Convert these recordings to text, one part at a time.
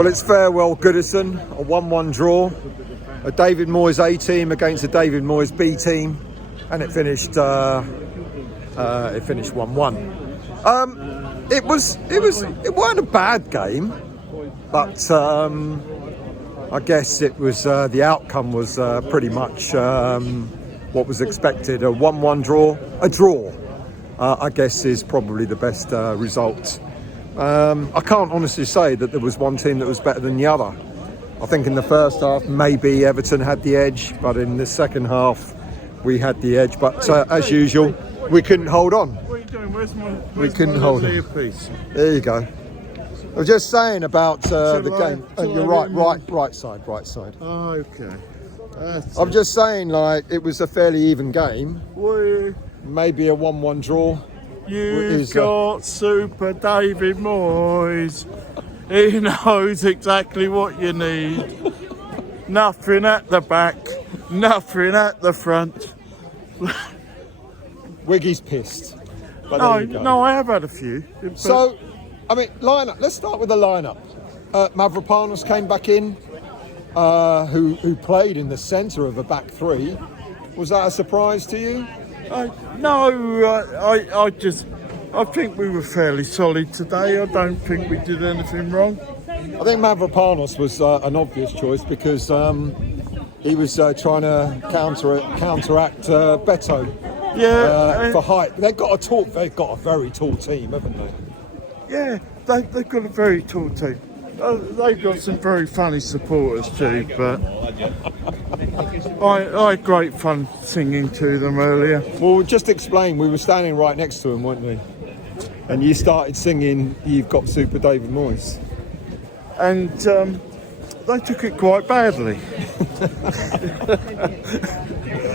Well, it's farewell Goodison, a 1-1 draw. A David Moyes A team against a David Moyes B team, and it finished 1-1. It weren't a bad game, but I guess it was the outcome was pretty much what was expected. A 1-1 draw, a draw. I guess is probably the best result. I can't honestly say that there was one team that was better than the other. I think in the first half maybe Everton had the edge, but in the second half we had the edge. But as usual, we couldn't hold on. What are you doing? We couldn't hold on. There you go. I was just saying about the game. You're right side. Oh, okay. I'm just saying, like, it was a fairly even game. Maybe a 1-1 draw. You've got Super David Moyes. He knows exactly what you need. Nothing at the back, nothing at the front. Wiggy's pissed. But No, I have had a few. So, I mean, lineup. Let's start with the lineup. Mavropanos came back in, who played in the centre of a back three. Was that a surprise to you? I think we were fairly solid today. I don't think we did anything wrong. I think Mavropanos was an obvious choice because he was trying to counteract Beto. For height. They've got a very tall team, haven't they? Yeah, they've got a very tall team. They've got some very funny supporters too, but I had great fun singing to them earlier. Well, just explain, we were standing right next to him, weren't we? And you started singing You've Got Super David Moyes. And they took it quite badly.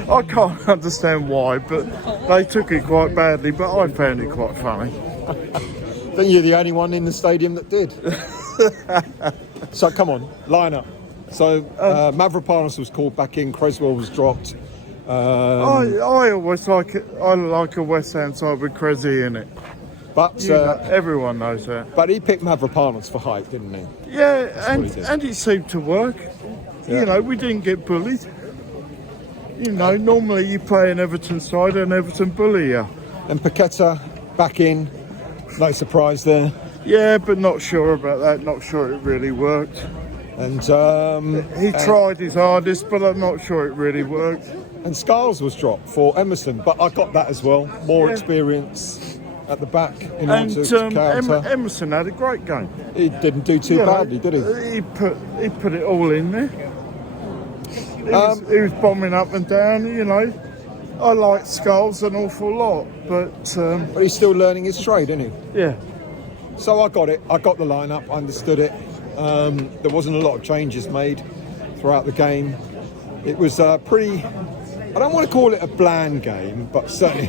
I can't understand why, but they took it quite badly, but I found it quite funny. I think you're the only one in the stadium that did. So come on, line up. So Mavropanos was called back in, Creswell was dropped. I always like it. I like a West Ham side with Cressy in it. But everyone knows that. But he picked Mavropanos for height, didn't he? Yeah, and it seemed to work. Yeah. You know, we didn't get bullied. You know, normally you play an Everton side and Everton bully you. And Paqueta back in, no surprise there. Yeah, but not sure about that. Not sure it really worked. And he tried his hardest, but I'm not sure it really worked. And Skiles was dropped for Emerson, but I got that as well. More experience at the back in order to counter. Emerson had a great game. He didn't do too badly, did he? He put it all in there. He was bombing up and down, you know. I like Skiles an awful lot, but he's still learning his trade, isn't he? Yeah. So I got it. I got the lineup. I understood it. There wasn't a lot of changes made throughout the game. It was pretty. I don't want to call it a bland game, but certainly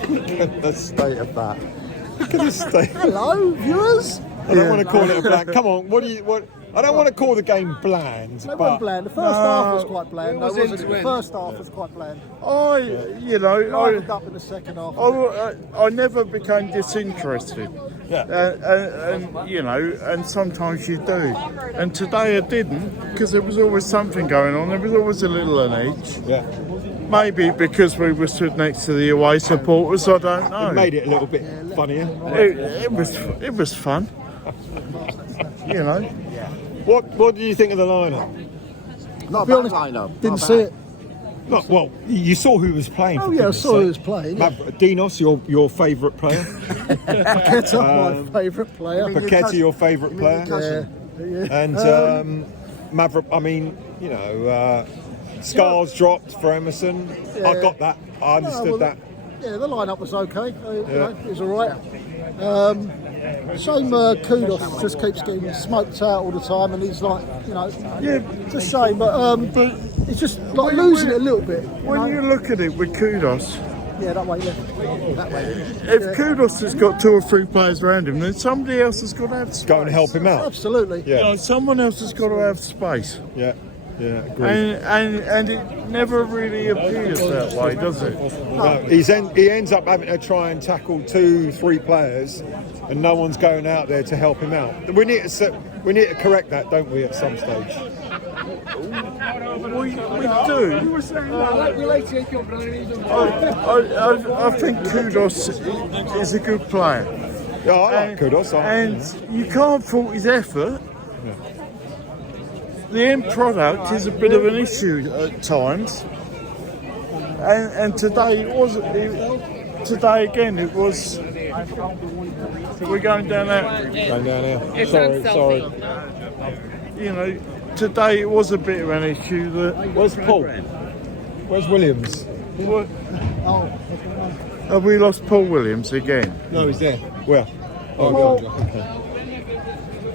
the state of that. Look at the state. Hello, viewers. I don't want to call it a bland. Come on, what? I don't want to call the game bland. It wasn't bland. The first half was quite bland. The first half was quite bland. Livened up in the second half. I never became disinterested. Yeah. And you know, and sometimes you do. And today I didn't, because there was always something going on. There was always a little on each. Yeah. Maybe because we were stood next to the away supporters. I don't know. It made it a little bit funnier. It was fun. You know. What do you think of the lineup? Not a bad lineup. Didn't see it. Well, you saw who was playing. Oh yeah, I saw who was playing. Dinos, your favourite player. Paqueta, my favourite player. Paqueta, your favourite player. Yeah. And Maverick. I mean, you know, Skiles dropped for Emerson. Yeah. I got that. I understood that. Yeah, the lineup was okay. You know, it was all right. Shame Kudos just keeps getting smoked out all the time, and he's like, you know, it's a shame, but it's just like losing it a little bit. When you look at it with Kudos, that way. If Kudos has got 2 or 3 players around him, then somebody else has got to have space. Go and help him out. Absolutely. Yeah. You know, someone else has got to have space. Yeah. Yeah, agreed. And it never really appears that way, does it? No, he ends up having to try and tackle 2-3 players and no one's going out there to help him out. We need to correct that, don't we, at some stage? We do. I think Kudos is a good player. Yeah, I like Kudos. And you can't fault his effort. The end product is a bit of an issue at times. And today it was. Today again it was. We're going down there. Going down there. Sorry. You know, today it was a bit of an issue that. Where's Paul? Where's Williams? What? Have we lost Paul Williams again? No, he's there. Where? Paul. Okay.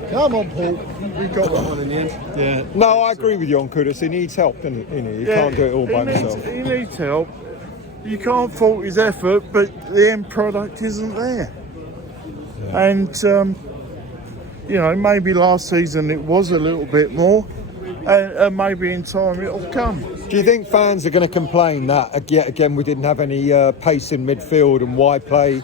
Come on, Paul. We got that one in the end. Yeah. No, I agree with you on Kudos. He needs help, doesn't he? He can't do it all by himself. He needs help. You can't fault his effort, but the end product isn't there. Yeah. And, you know, maybe last season it was a little bit more, and maybe in time it'll come. Do you think fans are going to complain that, yet again, we didn't have any pace in midfield, and why play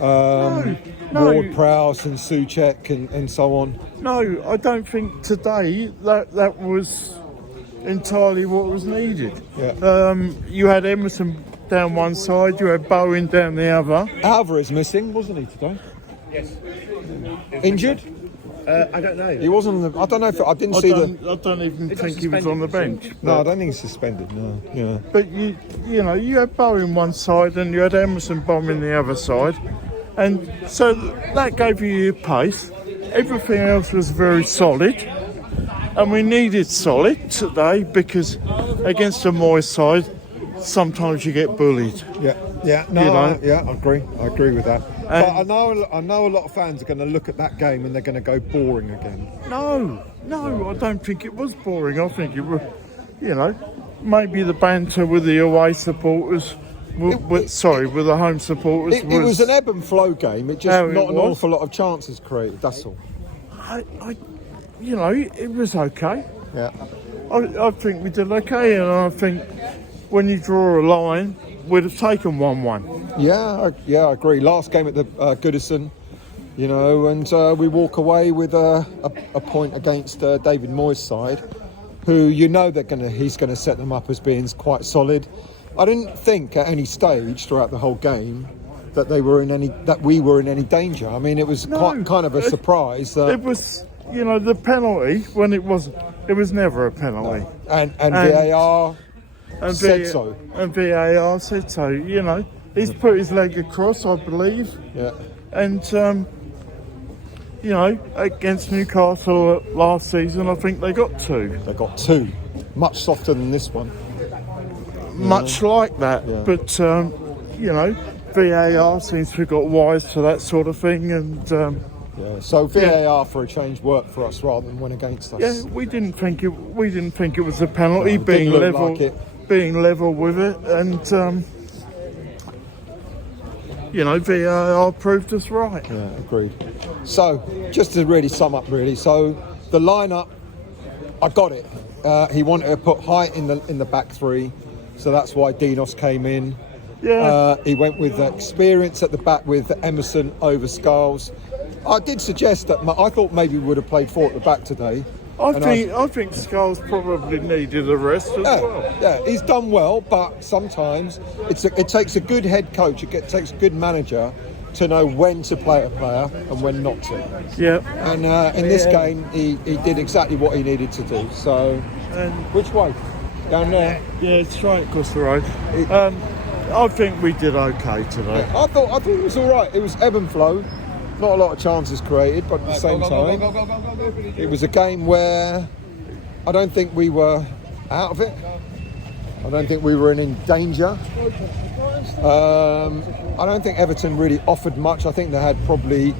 No. Ward-Prowse and Souček and so on? No, I don't think today that was entirely what was needed. Yeah. You had Emerson down one side, you had Bowen down the other. Alvarez missing, wasn't he, today? Yes. Injured? I don't know. He wasn't on the... I don't know if... I didn't see the... I don't even think he was on the bench. No, I don't think he's suspended, no. Yeah. But, you know, you had Bowen one side and you had Emerson bombing the other side. And so that gave you your pace. Everything else was very solid. And we needed solid today because against the Moyes side, sometimes you get bullied. Yeah, no, You know? I agree with that. But I know a lot of fans are going to look at that game and they're going to go boring again. No, I don't think it was boring. I think it was, you know, maybe the banter with the away supporters, with the home supporters. It was an ebb and flow game. It just not an was. awful lot of chances created. That's all. You know, it was okay. Yeah. I think we did okay, and I think when you draw a line, we'd have taken 1-1. Yeah, I agree. Last game at the Goodison, you know, and we walk away with a point against David Moyes' side, who you know he's going to set them up as being quite solid. I didn't think at any stage throughout the whole game that we were in any danger. I mean, it was quite kind of a surprise. It was, you know, the penalty when it was never a penalty. No. And VAR said so. And VAR said so. You know, he's put his leg across, I believe. Yeah. And you know, against Newcastle last season, I think they got 2. They got 2, much softer than this one. Much like that, Yeah. but you know, VAR seems to have got wise to that sort of thing, and Yeah. So VAR for a change worked for us rather than went against us. yeah, we didn't think it was a penalty, No, it being didn't look level, like it. being level with it, and you know, VAR proved us right. Yeah, agreed. So, just to really sum up, so the lineup, I got it. He wanted to put height in the back three, so that's why Dinos came in. Yeah. He went with experience at the back with Emerson over Skulls. I did suggest that I thought maybe we would have played 4 at the back today. I think Skulls probably needed a rest as well. Yeah, he's done well, but sometimes it takes a good head coach, it takes a good manager to know when to play a player and when not to. Yeah. And in this game, he did exactly what he needed to do. So, which way? Down there? Yeah, straight across the road. I think we did okay today. I thought it was all right. It was ebb and flow. Not a lot of chances created, but at the same time, it was a game where I don't think we were out of it. I don't think we were in danger. I don't think Everton really offered much. I think they had probably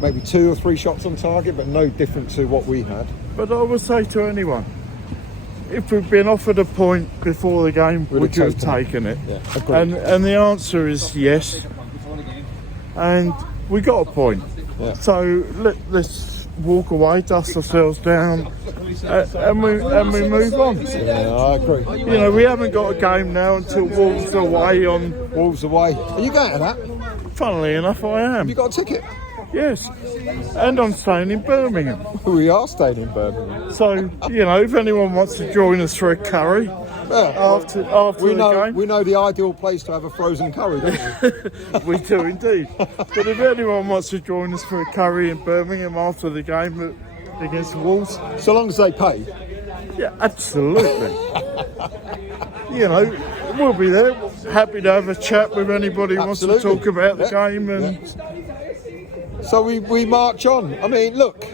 maybe 2 or 3 shots on target, but no different to what we had. But I would say to anyone, if we'd been offered a point before the game, would you have taken it? Yeah, agreed. And the answer is yes. And we got a point. Yeah. So let's walk away, dust ourselves down, and we move on. Yeah, I agree. You know, we haven't got a game now until Wolves away on. Wolves away. Are you going to that? Funnily enough, I am. You got a ticket? Yes, and I'm staying in Birmingham. We are staying in Birmingham. So, you know, if anyone wants to join us for a curry Yeah. after We the know game, we know the ideal place to have a frozen curry, don't we? we do indeed. But if anyone wants to join us for a curry in Birmingham after the game against the Wolves, So long as they pay. yeah, absolutely. You know, we'll be there. Happy to have a chat with anybody who wants to Absolutely. talk about the Yeah. game. And So we march on. I mean, look,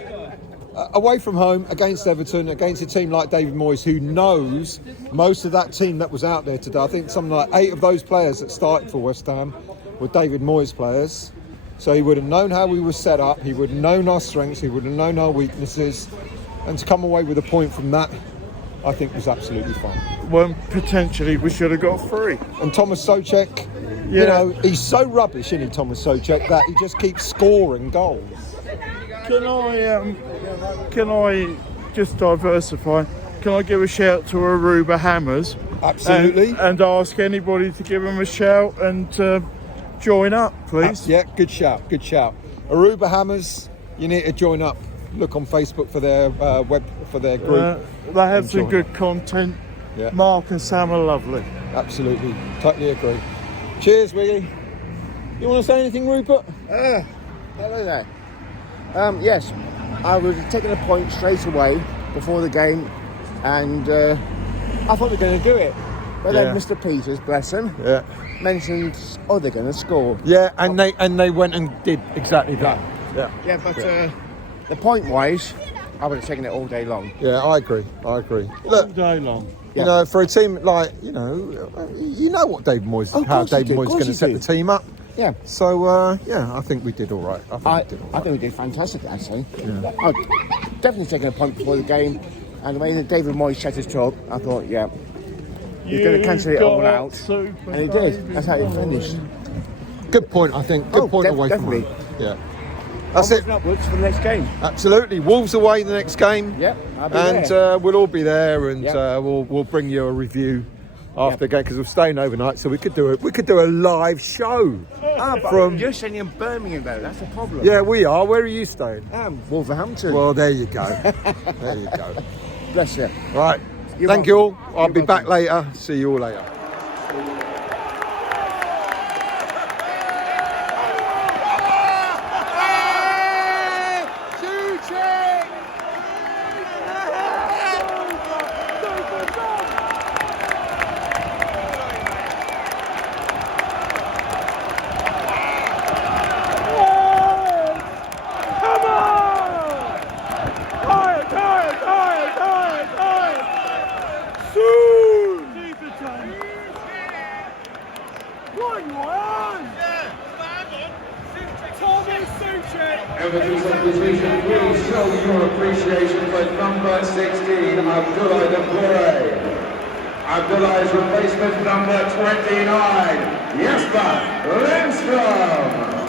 away from home against Everton, against a team like David Moyes, who knows most of that team that was out there today. I think something like 8 of those players that started for West Ham were David Moyes players. So he would have known how we were set up. He would have known our strengths. He would have known our weaknesses. And to come away with a point from that, I think was absolutely fine. well, potentially we should have got 3. And Thomas Souček, you Yeah. know, he's so rubbish, isn't he, Thomas Souček, that he just keeps scoring goals. Can I just diversify? Can I give a shout to Aruba Hammers? Absolutely. And ask anybody to give them a shout and join up, please. Yeah, good shout, good shout. Aruba Hammers, you need to join up. Look on Facebook for their for their group. They have some Join good content. Yeah. Mark and Sam are lovely. Absolutely, totally agree. Cheers, Wiggy. You want to say anything, Rupert? Hello there. Yes, I was taking a point straight away before the game, and I thought they were going to do it. But then Yeah. Mr. Peters, bless him, Yeah. mentioned, oh, they're going to score. Yeah, and they went and did exactly that. Yeah. Yeah, but the point-wise, I would have taken it all day long. Yeah, I agree. All Look, day long. you know, for a team like, you know what David Moyes, Oh, of how course he David did, Moyes of is course going to he set did. the team up. Yeah. So yeah, I think we did all right. I think we did fantastic, actually. I'd definitely taken a point before the game, and the way that David Moyes set his talk, I thought, yeah, he's going to cancel it all out. And he did. That's how he finished. Good point, I think. Good Oh, point away definitely. from home. Yeah. That's it. Onwards and upwards for the next game. Absolutely. Wolves away the next game. Yep, I'll be And there. we'll all be there, and Yep. we'll bring you a review after the game because we're staying overnight, so we could do a live show. But from- you're staying in Birmingham, though. That's a problem. Yeah, we are. Where are you staying? Wolverhampton. Well, there you go. There you go. Bless you. Right. You're Thank you all. welcome. I'll You're be back welcome. later. See you all later. Everton's opposition, please show your appreciation for number 16, Abdullah Depoure. Abdullah's replacement, number 29, Jesper Lindström.